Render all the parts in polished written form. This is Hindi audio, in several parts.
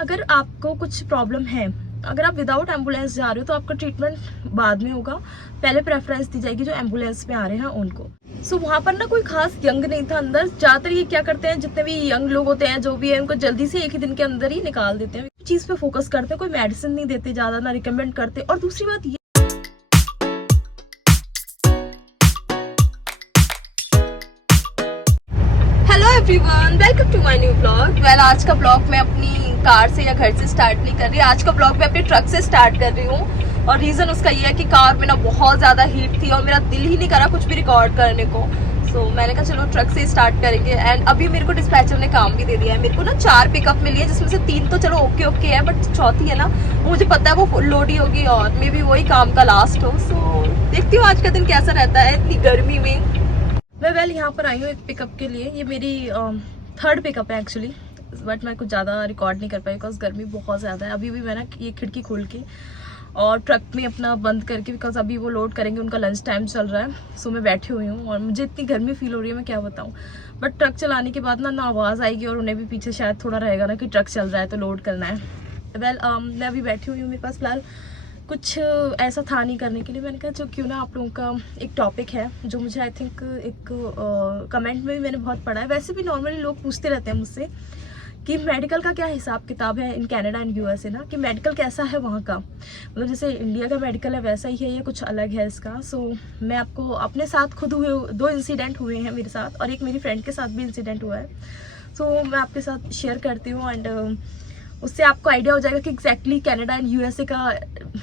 अगर आपको कुछ प्रॉब्लम है, अगर आप विदाउट एम्बुलेंस जा रहे हो तो आपका ट्रीटमेंट बाद में होगा, पहले प्रेफरेंस दी जाएगी जो एम्बुलेंस में आ रहे हैं उनको। सो वहाँ पर ना कोई खास यंग नहीं था अंदर। ज़्यादातर ये क्या करते हैं, जितने भी यंग लोग होते हैं जो भी है, उनको जल्दी से एक ही दिन के अंदर ही निकाल देते हैं। चीज़ पे फोकस करते हैं, कोई मेडिसिन नहीं देते ज़्यादा, ना रिकमेंड करते। और दूसरी बात ये, hello everyone, welcome to my new blog. Well, आज का ब्लॉग मैं अपनी कार से या घर से स्टार्ट नहीं कर रही। आज का ब्लॉग मैं अपने ट्रक से स्टार्ट कर रही हूँ और रीज़न उसका ये है कि कार में ना बहुत ज़्यादा हीट थी और मेरा दिल ही नहीं करा कुछ भी रिकॉर्ड करने को। सो मैंने कहा चलो ट्रक से स्टार्ट करेंगे। एंड अभी मेरे को डिस्पैचर ने काम भी दे दिया है। मेरे को ना 4 पिकअप मिली है, जिसमें से 3 तो चलो ओके है, बट चौथी है ना, मुझे पता है वो फुल लोड ही होगी और मे बी वही काम का लास्ट हो। सो देखती हूँ आज का दिन कैसा रहता है इतनी गर्मी में। मैं यहाँ पर आई हूँ एक पिकअप के लिए। ये मेरी 3rd पिकअप है एक्चुअली, बट मैं कुछ ज़्यादा रिकॉर्ड नहीं कर पाई बिकॉज गर्मी बहुत ज़्यादा है। अभी भी मैं ना ये खिड़की खोल के और ट्रक में अपना बंद करके, बिकॉज अभी वो लोड करेंगे, उनका लंच टाइम चल रहा है। सो मैं बैठी हुई हूँ और मुझे इतनी गर्मी फील हो रही है, मैं क्या बताऊँ। बट ट्रक चलाने के बाद ना आवाज़ आएगी और उन्हें भी पीछे शायद थोड़ा रहेगा ना कि ट्रक चल रहा है तो लोड करना है। वेल, मैं अभी बैठी हुई हूँ, मेरे पास फिलहाल कुछ ऐसा था नहीं करने के लिए। मैंने कहा जो क्यों ना आप लोगों का एक टॉपिक है जो मुझे आई थिंक एक कमेंट में भी मैंने बहुत पढ़ा है। वैसे भी नॉर्मली लोग पूछते रहते हैं मुझसे कि मेडिकल का क्या हिसाब किताब है इन कनाडा एंड यूएसए ना, कि मेडिकल कैसा है वहाँ का, मतलब जैसे इंडिया का मेडिकल है वैसा ही है या कुछ अलग है इसका। सो मैं आपको अपने साथ खुद हुए 2 इंसिडेंट हुए हैं मेरे साथ और एक मेरी फ्रेंड के साथ भी इंसिडेंट हुआ है। सो मैं आपके साथ शेयर करती हूँ एंड उससे आपको आइडिया हो जाएगा कि एग्जैक्टली कनाडा एंड यूएसए का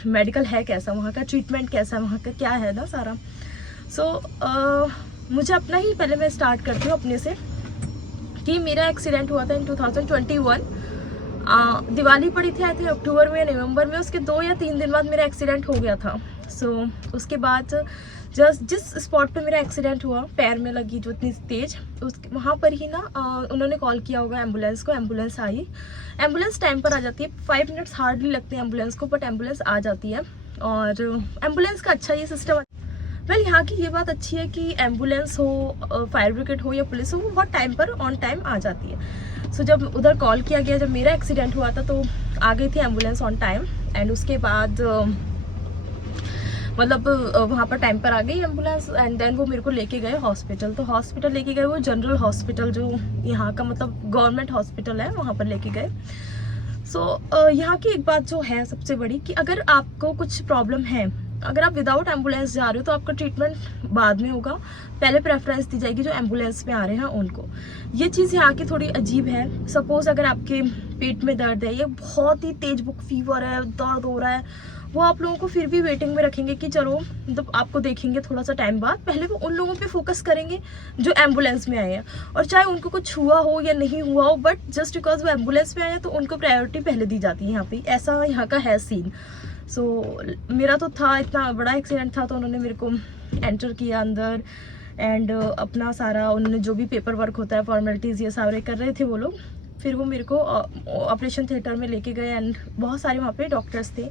मेडिकल है कैसा, वहाँ का ट्रीटमेंट कैसा है, वहाँ का क्या है ना सारा। सो मुझे अपना ही पहले मैं स्टार्ट करती हूँ अपने से कि मेरा एक्सीडेंट हुआ था इन 2021। दिवाली पड़ी थी आई थिंक अक्टूबर में या नवंबर में। उसके 2 या 3 दिन बाद मेरा एक्सीडेंट हो गया था। सो उसके बाद जिस स्पॉट पे मेरा एक्सीडेंट हुआ, पैर में लगी जो इतनी तेज, वहाँ पर ही ना उन्होंने कॉल किया होगा एम्बुलेंस को। एम्बुलेंस आई, एम्बुलेंस टाइम पर आ जाती है, 5 मिनट्स हार्डली लगते हैं एम्बुलेंस को, बट एम्बुलेंस आ जाती है। और एम्बुलेंस का अच्छा ये सिस्टम। वेल, यहाँ की ये बात अच्छी है कि एम्बुलेंस हो, फायर ब्रिगेड हो या पुलिस हो, वो बहुत टाइम पर ऑन टाइम आ जाती है। सो जब उधर कॉल किया गया, जब मेरा एक्सीडेंट हुआ था तो आ गई थी एम्बुलेंस ऑन टाइम। एंड उसके बाद मतलब वहाँ पर टाइम पर आ गई एम्बुलेंस एंड देन वो मेरे को लेके गए हॉस्पिटल। तो हॉस्पिटल लेके गए वो जनरल हॉस्पिटल जो यहाँ का मतलब गवर्नमेंट हॉस्पिटल है, वहाँ पर लेके गए। सो यहाँ की एक बात जो है सबसे बड़ी कि अगर आपको कुछ प्रॉब्लम है, अगर आप विदाउट एम्बुलेंस जा रहे हो तो आपका ट्रीटमेंट बाद में होगा, पहले प्रेफरेंस दी जाएगी जो एम्बुलेंस में आ रहे हैं उनको। ये चीज़ यहाँ की थोड़ी अजीब है। सपोज अगर आपके पेट में दर्द है, ये बहुत ही तेज बुक फीवर है, दर्द हो रहा है, वो आप लोगों को फिर भी वेटिंग में रखेंगे कि चलो मतलब आपको देखेंगे थोड़ा सा टाइम बाद। पहले वो उन लोगों पे फोकस करेंगे जो एम्बुलेंस में आए हैं, और चाहे उनको कुछ हुआ हो या नहीं हुआ हो, बट जस्ट बिकॉज वो एम्बुलेंस में आए हैं तो उनको प्रायोरिटी पहले दी जाती है यहाँ पे। ऐसा यहाँ का है सीन। सो मेरा तो था, इतना बड़ा एक्सीडेंट था तो उन्होंने मेरे को एंटर किया अंदर एंड अपना सारा उन्होंने जो भी पेपर वर्क होता है, फॉर्मेलिटीज़ ये सारे कर रहे थे वो लोग। फिर वो मेरे को ऑपरेशन थिएटर में लेके गए एंड बहुत सारे वहाँ पे डॉक्टर्स थे।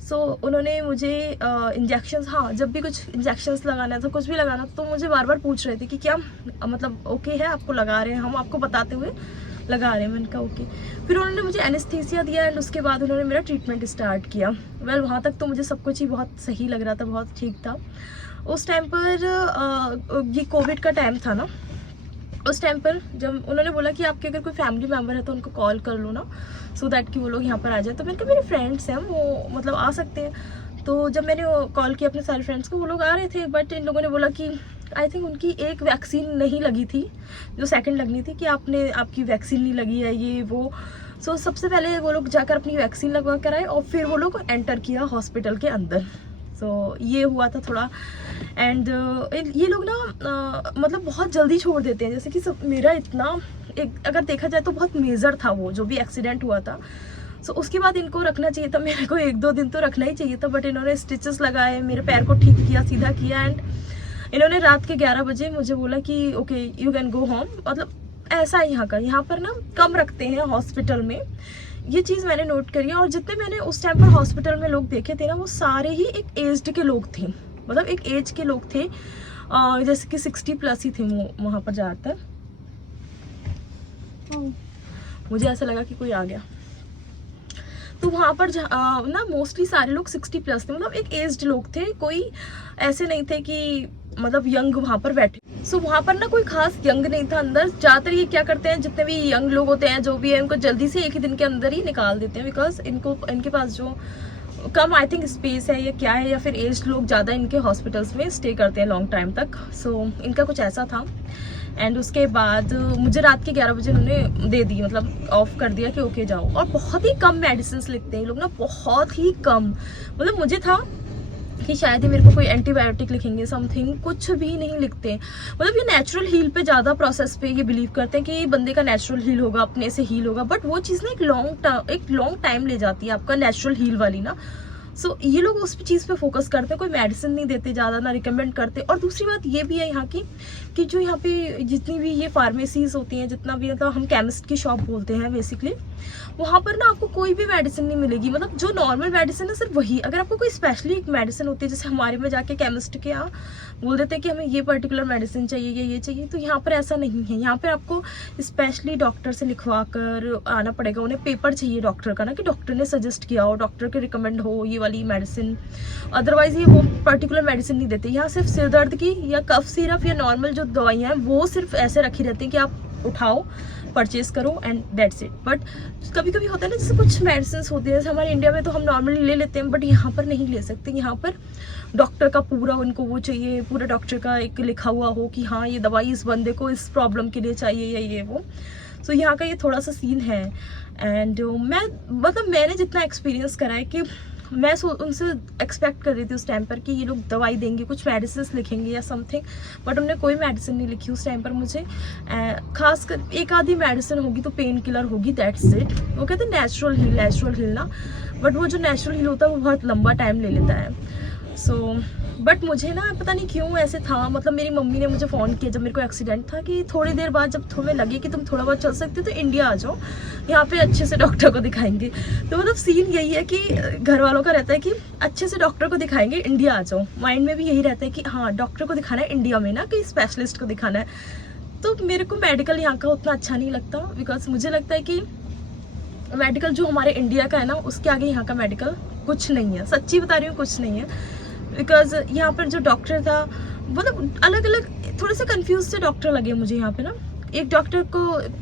सो उन्होंने मुझे इंजेक्शंस, हाँ जब भी कुछ इंजेक्शंस लगाना था, कुछ भी लगाना तो मुझे बार बार पूछ रहे थे कि क्या मतलब ओके है, आपको लगा रहे हैं, हम आपको बताते हुए लगा रहे हैं। मैंने कहा ओके। फिर उन्होंने मुझे एनेस्थीसिया दिया एंड उसके बाद उन्होंने मेरा ट्रीटमेंट स्टार्ट किया। वेल, वहाँ तक तो मुझे सब कुछ ही बहुत सही लग रहा था, बहुत ठीक था। उस टाइम पर ये कोविड का टाइम था ना, उस टाइम पर जब उन्होंने बोला कि आपके अगर कोई फैमिली मेम्बर है तो उनको कॉल कर लो ना, सो दैट कि वो लोग यहाँ पर आ जाए। तो मैंने कहा मेरे फ्रेंड्स हैं, वो मतलब आ सकते हैं। तो जब मैंने कॉल किया अपने सारे फ्रेंड्स को, वो लोग आ रहे थे, बट इन लोगों ने बोला कि आई थिंक उनकी एक वैक्सीन नहीं लगी थी जो 2nd लगनी थी, कि आपकी वैक्सीन नहीं लगी है ये वो। सो सबसे पहले वो लोग जाकर अपनी वैक्सीन लगवा कर आए और फिर वो लोग एंटर किया हॉस्पिटल के अंदर। सो ये हुआ था थोड़ा। एंड ये लोग ना मतलब बहुत जल्दी छोड़ देते हैं, जैसे कि सब मेरा इतना एक अगर देखा जाए तो बहुत मेजर था वो जो भी एक्सीडेंट हुआ था। सो उसके बाद इनको रखना चाहिए था, मेरे को 1-2 दिन तो रखना ही चाहिए था, बट इन्होंने स्टिचेस लगाए, मेरे पैर को ठीक किया, सीधा किया एंड इन्होंने रात के 11 बजे मुझे बोला कि okay you can go home. मतलब ऐसा है यहाँ का, यहाँ पर ना कम रखते हैं हॉस्पिटल में, ये चीज़ मैंने नोट करी है। और जितने मैंने उस टाइम पर हॉस्पिटल में लोग देखे थे ना, वो सारे ही एक एज्ड के लोग थे, मतलब एक एज के लोग थे, जैसे कि 60+ ही थे वो वहाँ पर ज़्यादातर। मुझे ऐसा लगा कि कोई आ गया। तो वहाँ पर ना मोस्टली सारे लोग 60+ थे, मतलब एक एज्ड लोग थे, कोई ऐसे नहीं थे कि मतलब यंग वहाँ पर बैठे। सो वहाँ पर ना कोई खास यंग नहीं था अंदर। ज़्यादातर ये क्या करते हैं, जितने भी यंग लोग होते हैं जो भी है, उनको जल्दी से एक ही दिन के अंदर ही निकाल देते हैं, बिकॉज इनके पास जो कम आई थिंक स्पेस है या क्या है, या फिर एज्ड लोग ज़्यादा इनके हॉस्पिटल्स में स्टे करते हैं लॉन्ग टाइम तक। सो इनका कुछ ऐसा था। एंड उसके बाद मुझे रात के 11 बजे उन्होंने दे दी, मतलब ऑफ कर दिया कि ओके जाओ। और बहुत ही कम मेडिसिन लिखते हैं ये लोग ना, बहुत ही कम। मतलब मुझे था कि शायद ही मेरे को कोई एंटीबायोटिक लिखेंगे, समथिंग, कुछ भी नहीं लिखते। मतलब ये नेचुरल हील पे ज़्यादा प्रोसेस पे ये बिलीव करते हैं कि बंदे का नेचुरल हील होगा, अपने से हील होगा। बट वो चीज़ ना एक लॉन्ग टाइम ले जाती है आपका नेचुरल हील वाली ना। सो ये लोग उस चीज़ पे फोकस करते हैं, कोई मेडिसिन नहीं देते ज़्यादा, ना रिकमेंड करते। और दूसरी बात ये भी है यहाँ की कि जो यहाँ पे जितनी भी ये फार्मेसीज होती हैं, जितना भी, मतलब हम केमिस्ट की शॉप बोलते हैं बेसिकली, वहाँ पर ना आपको कोई भी मेडिसिन नहीं मिलेगी। मतलब जो नॉर्मल मेडिसिन है सिर्फ वही। अगर आपको कोई स्पेशली एक मेडिसिन होती है, जैसे हमारे में जाके केमिस्ट के यहाँ बोल देते हैं कि हमें ये पर्टिकुलर मेडिसिन चाहिए या ये चाहिए, तो यहाँ पर ऐसा नहीं है। यहाँ पर आपको स्पेशली डॉक्टर से लिखवा कर आना पड़ेगा। उन्हें पेपर चाहिए डॉक्टर का ना, कि डॉक्टर ने सजेस्ट किया हो, डॉक्टर के रिकमेंड हो ये वाली मेडिसिन। अदरवाइज ये वो पर्टिकुलर मेडिसिन नहीं देते। यहाँ सिर्फ सिर दर्द की या कफ सिरप या नॉर्मल जो दवाइयाँ हैं वो सिर्फ ऐसे रखी रहती हैं कि आप उठाओ, परचेज करो एंड दैट्स इट। बट कभी कभी होता है ना, जैसे कुछ मेडिसिन होती है, जैसे हमारे इंडिया में तो हम नॉर्मली ले लेते हैं, बट यहाँ पर नहीं ले सकते। यहाँ पर डॉक्टर का पूरा उनको वो चाहिए, पूरा डॉक्टर का एक लिखा हुआ हो कि हाँ ये दवाई इस बंदे को इस प्रॉब्लम के लिए चाहिए या ये वो। सो यहाँ का ये थोड़ा सा सीन है। एंड मैंने जितना एक्सपीरियंस करा है कि मैं उनसे एक्सपेक्ट कर रही थी उस टाइम पर कि ये लोग दवाई देंगे, कुछ मेडिसिन लिखेंगे या समथिंग, बट उन्होंने कोई मेडिसिन नहीं लिखी उस टाइम पर मुझे। खासकर एक आधी मेडिसिन होगी तो पेन किलर होगी, दैट्स इट। वो कहते हैं नेचुरल हील ना, बट वो जो नेचुरल हील होता है वो बहुत लंबा टाइम ले लेता है। सो बट मुझे ना पता नहीं क्यों ऐसे था। मतलब मेरी मम्मी ने मुझे फ़ोन किया जब मेरे को एक्सीडेंट था, कि थोड़ी देर बाद जब तुम्हें लगे कि तुम थोड़ा बहुत चल सकते हो तो इंडिया आ जाओ, यहाँ पे अच्छे से डॉक्टर को दिखाएंगे। तो मतलब सीन यही है कि घर वालों का रहता है कि अच्छे से डॉक्टर को दिखाएंगे, इंडिया आ जाओ। माइंड में भी यही रहता है कि हाँ डॉक्टर को दिखाना है इंडिया में ना, कि स्पेशलिस्ट को दिखाना है। तो मेरे को मेडिकल यहाँ का उतना अच्छा नहीं लगता, बिकॉज मुझे लगता है कि मेडिकल जो हमारे इंडिया का है ना, उसके आगे यहाँ का मेडिकल कुछ नहीं है। सच्ची बता रही हूँ, कुछ नहीं है। बिकॉज यहाँ पर जो डॉक्टर था, मतलब अलग अलग थोड़े से कंफ्यूज से डॉक्टर लगे मुझे यहाँ पे ना। एक डॉक्टर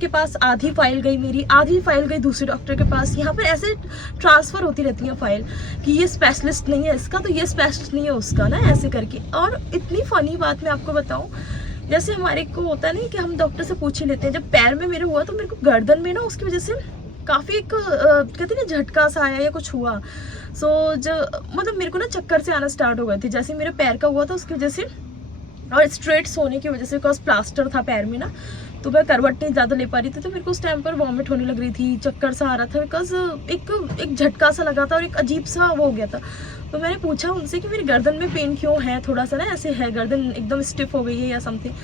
के पास आधी फाइल गई मेरी, आधी फाइल गई दूसरे डॉक्टर के पास। यहाँ पर ऐसे ट्रांसफ़र होती रहती है फाइल कि ये स्पेशलिस्ट नहीं है इसका, तो ये स्पेशलिस्ट नहीं है उसका ना, ऐसे करके। और इतनी फ़नी बात मैं आपको बताऊँ, जैसे हमारे को होता है ना कि हम डॉक्टर से पूछ ही लेते हैं। जब पैर में मेरे हुआ तो मेरे को गर्दन में ना उसकी वजह से काफ़ी एक कहते हैं ना झटका सा आया या कुछ हुआ। सो मतलब मेरे को ना चक्कर से आना स्टार्ट हो गए थे जैसे मेरे पैर का हुआ था, उसकी वजह से। और स्ट्रेट सोने की वजह से, बिकॉज प्लास्टर था पैर में ना, तो मैं करवट नहीं ज़्यादा ले पा रही थी, तो मेरे को उस टाइम पर वॉमिट होने लग रही थी, चक्कर सा आ रहा था, बिकॉज एक झटका सा लगा था और एक अजीब सा वो हो गया था। तो मैंने पूछा उनसे कि मेरी गर्दन में पेन क्यों है, थोड़ा सा ना ऐसे है, गर्दन एकदम स्टिफ हो गई है या समथिंग।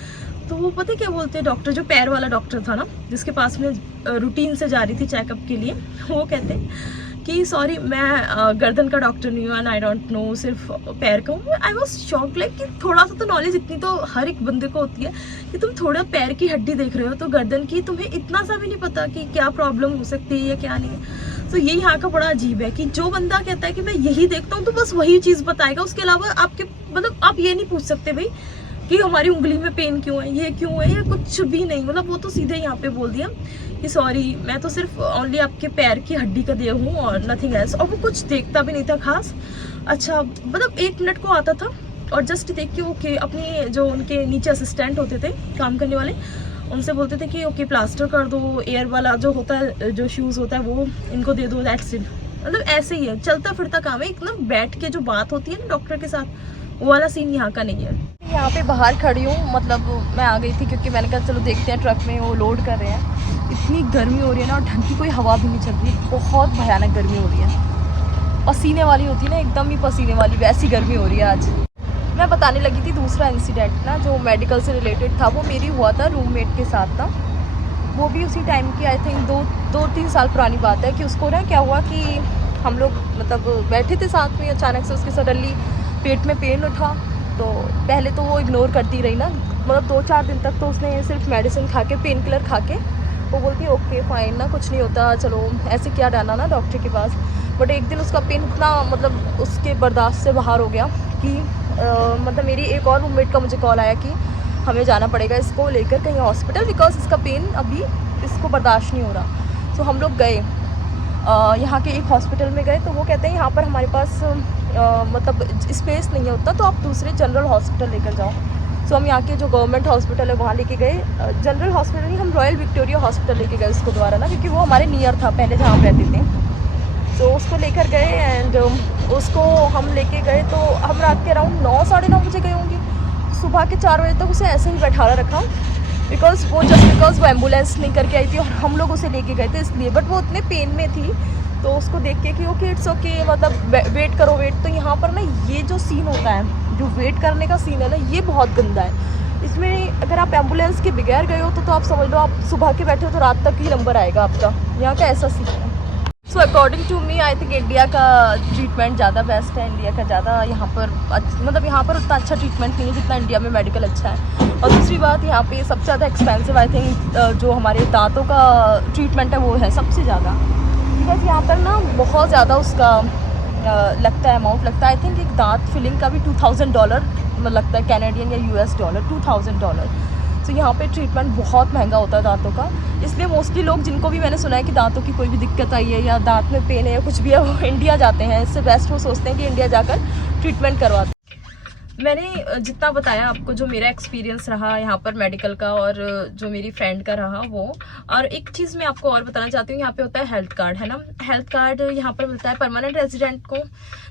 तो वो पता क्या बोलते हैं डॉक्टर, जो पैर वाला डॉक्टर था ना, जिसके पास में रूटीन से जा रही थी चेकअप के लिए, वो कहते हैं कि सॉरी मैं गर्दन का डॉक्टर नहीं हूँ एंड आई डोंट नो, सिर्फ पैर का हूँ। आई वॉज शॉक, लाइक कि थोड़ा सा तो नॉलेज इतनी तो हर एक बंदे को होती है कि तुम थोड़ा पैर की हड्डी देख रहे हो तो गर्दन की तुम्हें इतना सा भी नहीं पता कि क्या प्रॉब्लम हो सकती है या क्या नहीं है। तो ये यहाँ का बड़ा अजीब है कि जो बंदा कहता है कि मैं यही देखता हूँ तो बस वही चीज़ बताएगा, उसके अलावा आपके मतलब आप ये नहीं पूछ सकते भाई कि हमारी उंगली में पेन क्यों है, ये क्यों है, या कुछ भी नहीं। मतलब वो तो सीधे यहाँ पे बोल दिया कि सॉरी मैं तो सिर्फ ओनली आपके पैर की हड्डी का दिया हूँ और नथिंग एल्स। और वो कुछ देखता भी नहीं था खास। अच्छा मतलब 1 मिनट को आता था और जस्ट देख के ओके, अपनी जो उनके नीचे असिस्टेंट होते थे काम करने वाले, उनसे बोलते थे कि ओके प्लास्टर कर दो, एयर वाला जो होता है, जो शूज़ होता है वो इनको दे दो, दैट्स इट। मतलब ऐसे ही है, चलता फिरता काम है। एकदम बैठ के जो बात होती है ना डॉक्टर के साथ, वो वाला सीन यहाँ का नहीं है। यहाँ पे बाहर खड़ी हूँ, मतलब मैं आ गई थी क्योंकि मैंने कहा चलो देखते हैं, ट्रक में वो लोड कर रहे हैं। इतनी गर्मी हो रही है ना, और ढंग की कोई हवा भी नहीं चल रही, बहुत भयानक गर्मी हो रही है। पसीने वाली होती है ना, एकदम ही पसीने वाली, वैसी गर्मी हो रही है आज। मैं बताने लगी थी दूसरा इंसिडेंट ना जो मेडिकल से रिलेटेड था, वो मेरी हुआ था रूममेट के साथ ना। वो भी उसी टाइम की आई थिंक 2-3 साल पुरानी बात है कि उसको ना क्या हुआ कि हम लोग मतलब बैठे थे साथ में, अचानक से उसके सडनली पेट में पेन उठा। तो पहले तो वो इग्नोर करती रही ना, मतलब 2-4 दिन तक तो उसने सिर्फ मेडिसिन खा के, पेन किलर खा के, वो बोलती ओके फाइन ना, कुछ नहीं होता, चलो ऐसे क्या डाला ना डॉक्टर के पास। बट एक दिन उसका पेन इतना मतलब उसके बर्दाश्त से बाहर हो गया कि मतलब मेरी एक और रूममेट का मुझे कॉल आया कि हमें जाना पड़ेगा इसको लेकर कहीं हॉस्पिटल, बिकॉज इसका पेन अभी इसको बर्दाश्त नहीं हो रहा। सो हम लोग गए यहाँ के एक हॉस्पिटल में गए, तो वो कहते हैं यहाँ पर हमारे पास मतलब स्पेस नहीं है उतना, तो आप दूसरे जनरल हॉस्पिटल लेकर जाओ। सो हम यहाँ के जो गवर्नमेंट हॉस्पिटल है वहाँ लेके गए। जनरल हॉस्पिटल नहीं, हम रॉयल विक्टोरिया हॉस्पिटल लेके गए उसको दोबारा ना, क्योंकि वो हमारे नियर था पहले जहाँ हम रहते थे। तो उसको लेकर गए एंड उसको हम लेके गए, तो हम रात के अराउंड 9 साढ़े 9 बजे गए होंगे। सुबह के 4 बजे तक उसे ऐसे ही बैठा रखा, बिकॉज वो एम्बुलेंस नहीं करके आई थी और हम लोग उसे लेके गए थे इसलिए। बट वो उतने पेन में थी, तो उसको देख के कि ओके इट्स ओके, मतलब वेट करो वेट। तो यहाँ पर ना ये जो सीन होता है, जो वेट करने का सीन है ना, ये बहुत गंदा है। इसमें अगर आप एम्बुलेंस के बगैर गए हो तो आप समझ लो आप सुबह के बैठे हो तो रात तक ही नंबर आएगा आपका। यहाँ का ऐसा सीन है। So according to me I think India का ट्रीटमेंट ज़्यादा बेस्ट है। इंडिया का ज़्यादा यहाँ पर मतलब यहाँ पर उतना अच्छा ट्रीटमेंट नहीं है जितना इंडिया में मेडिकल अच्छा है। और दूसरी बात, यहाँ पे सबसे ज़्यादा एक्सपेंसिव आई थिंक जो हमारे दांतों का ट्रीटमेंट है वो है सबसे ज़्यादा, बिकॉज यहाँ पर ना बहुत ज़्यादा उसका लगता है, अमाउंट लगता है। आई थिंक एक दांत फिलिंग का भी $2000 लगता है, कैनेडियन या $20 $2000। तो यहाँ पे ट्रीटमेंट बहुत महंगा होता है दांतों का, इसलिए मोस्टली लोग जिनको भी मैंने सुना है कि दांतों की कोई भी दिक्कत आई है या दांत में पेन है या कुछ भी है, वो इंडिया जाते हैं। इससे बेस्ट वो सोचते हैं कि इंडिया जाकर ट्रीटमेंट करवाते हैं। मैंने जितना बताया आपको, जो मेरा एक्सपीरियंस रहा यहाँ पर मेडिकल का और जो मेरी फ्रेंड का रहा वो। और एक चीज़ मैं आपको और बताना चाहती हूँ, यहाँ पे होता है हेल्थ कार्ड, है ना। हेल्थ कार्ड यहाँ पर मिलता है परमानेंट रेजिडेंट को।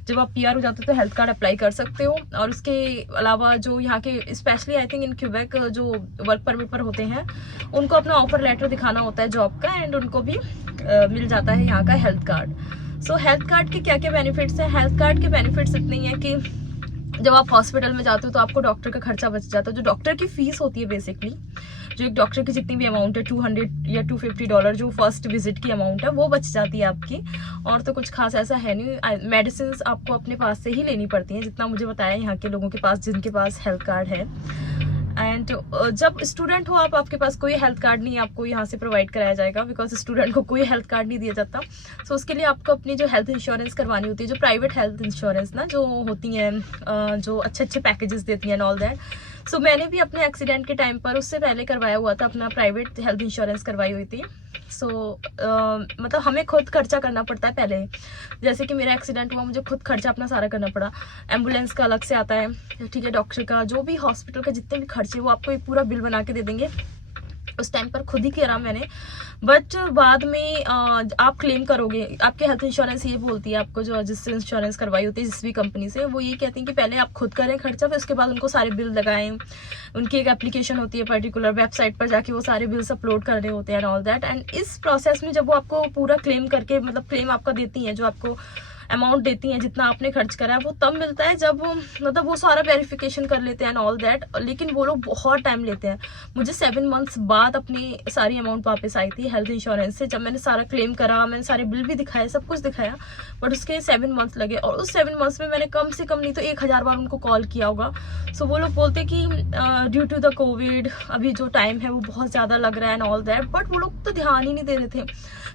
जब आप PR हो जाते हो तो हेल्थ कार्ड अप्लाई कर सकते हो। और उसके अलावा जो यहाँ के specially I think in Quebec जो वर्क परमिट पर होते हैं, उनको अपना ऑफर लेटर दिखाना होता है जॉब का, एंड उनको भी मिल जाता है यहाँ का हेल्थ कार्ड। सो हेल्थ कार्ड के क्या क्या बेनिफिट्स हैं? हेल्थ कार्ड के बेनिफिट्स इतने ही है कि जब आप हॉस्पिटल में जाते हो तो आपको डॉक्टर का खर्चा बच जाता है। जो डॉक्टर की फीस होती है बेसिकली, जो एक डॉक्टर की जितनी भी अमाउंट है $200 या $250 जो फर्स्ट विजिट की अमाउंट है, वो बच जाती है आपकी। और तो कुछ खास ऐसा है नहीं। मेडिसिन आपको अपने पास से ही लेनी पड़ती हैं, जितना मुझे बताया यहाँ के लोगों के पास जिनके पास हेल्थ कार्ड है। एंड जब स्टूडेंट हो आप, आपके पास कोई हेल्थ कार्ड नहीं आपको यहाँ से प्रोवाइड कराया जाएगा, बिकॉज स्टूडेंट को कोई हेल्थ कार्ड नहीं दिया जाता। सो उसके लिए आपको अपनी जो हेल्थ इंश्योरेंस करवानी होती है, जो प्राइवेट हेल्थ इंश्योरेंस ना जो होती हैं, जो अच्छे अच्छे पैकेजेस देती हैं एंड ऑल दैट। सो मैंने भी अपने एक्सीडेंट के टाइम पर उससे पहले करवाया हुआ था, अपना प्राइवेट हेल्थ इंश्योरेंस करवाई हुई थी। सो मतलब हमें खुद खर्चा करना पड़ता है पहले। जैसे कि मेरा एक्सीडेंट हुआ, मुझे खुद खर्चा अपना सारा करना पड़ा। एम्बुलेंस का अलग से आता है, ठीक है, डॉक्टर का, जो भी हॉस्पिटल का जितने भी खर्चे वो आपको एक पूरा बिल बना के दे देंगे। उस टाइम पर खुद ही करा मैंने, बट बाद में आप क्लेम करोगे। आपके हेल्थ इंश्योरेंस ये बोलती है आपको, जो जिससे इंश्योरेंस करवाई होती है जिस भी कंपनी से, वो ये कहती है कि पहले आप खुद करें खर्चा, फिर उसके बाद उनको सारे बिल लगाएं। उनकी एक एप्लीकेशन होती है पर्टिकुलर, वेबसाइट पर जाके वो सारे बिल्स अपलोड कर रहे होते हैं एंड ऑल दैट। एंड इस प्रोसेस में जब वो आपको पूरा क्लेम करके, मतलब क्लेम आपका देती हैं, जो आपको अमाउंट देती हैं जितना आपने खर्च करा है, वो तब मिलता है जब मतलब वो सारा वेरिफिकेशन कर लेते हैं एंड ऑल दैट। लेकिन वो लोग बहुत टाइम लेते हैं। मुझे 7 मंथ्स बाद अपनी सारी अमाउंट वापस आई थी हेल्थ इंश्योरेंस से, जब मैंने सारा क्लेम करा, मैंने सारे बिल भी दिखाए, सब कुछ दिखाया, बट उसके 7 मंथ्स लगे। और उस 7 मंथ्स में मैंने कम से कम नहीं तो 1000 बार उनको कॉल किया होगा। सो वो लोग बोलते कि ड्यू टू द कोविड अभी जो टाइम है वो बहुत ज़्यादा लग रहा है एंड ऑल दैट, बट वो लोग तो ध्यान ही नहीं दे रहे थे।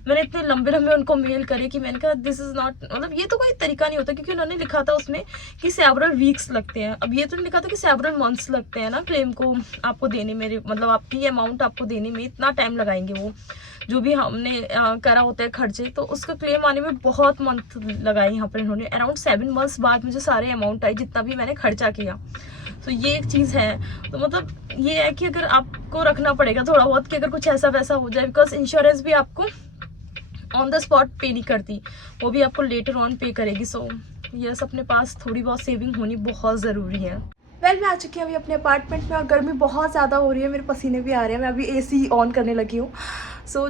मैंने इतने लंबे लंबे उनको मेल करे कि मैंने कहा दिस इज़ नॉट, मतलब ये तो कोई तरीका नहीं होता, क्योंकि उन्होंने लिखा था उसमें कि सेवरल वीक्स लगते हैं। अब ये तो नहीं लिखा था कि सेवरल मंथ्स लगते हैं ना क्लेम को आपको देने में, मतलब आपकी अमाउंट आपको देने में इतना टाइम लगाएंगे वो, जो भी हमने करा होता है खर्चे, तो उसका क्लेम आने में बहुत मंथ लगाए यहाँ पर इन्होंने। अराउंड 7 मंथ्स बाद मुझे सारे अमाउंट आई जितना भी मैंने खर्चा किया। तो ये एक चीज़ है। तो मतलब ये है कि अगर आपको रखना पड़ेगा थोड़ा बहुत कि अगर कुछ ऐसा वैसा हो जाए, बिकॉज इंश्योरेंस भी आपको ऑन द स्पॉट पे नहीं करती, वो भी आपको लेटर ऑन पे करेगी। सो यस, अपने पास थोड़ी बहुत सेविंग होनी बहुत ज़रूरी है। वेल, मैं आ चुकी हूँ अभी अपने अपार्टमेंट में और गर्मी बहुत ज़्यादा हो रही है, मेरे पसीने भी आ रहे हैं। मैं अभी AC ऑन करने लगी हूँ। सो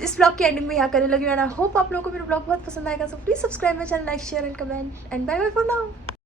इस ब्लॉग की एंडिंग में यहाँ करने लगी हूँ। एंड आई होप आप लोगों को मेरा ब्लॉग बहुत पसंद आएगा। So please subscribe my channel, like, share and comment, and bye bye for now.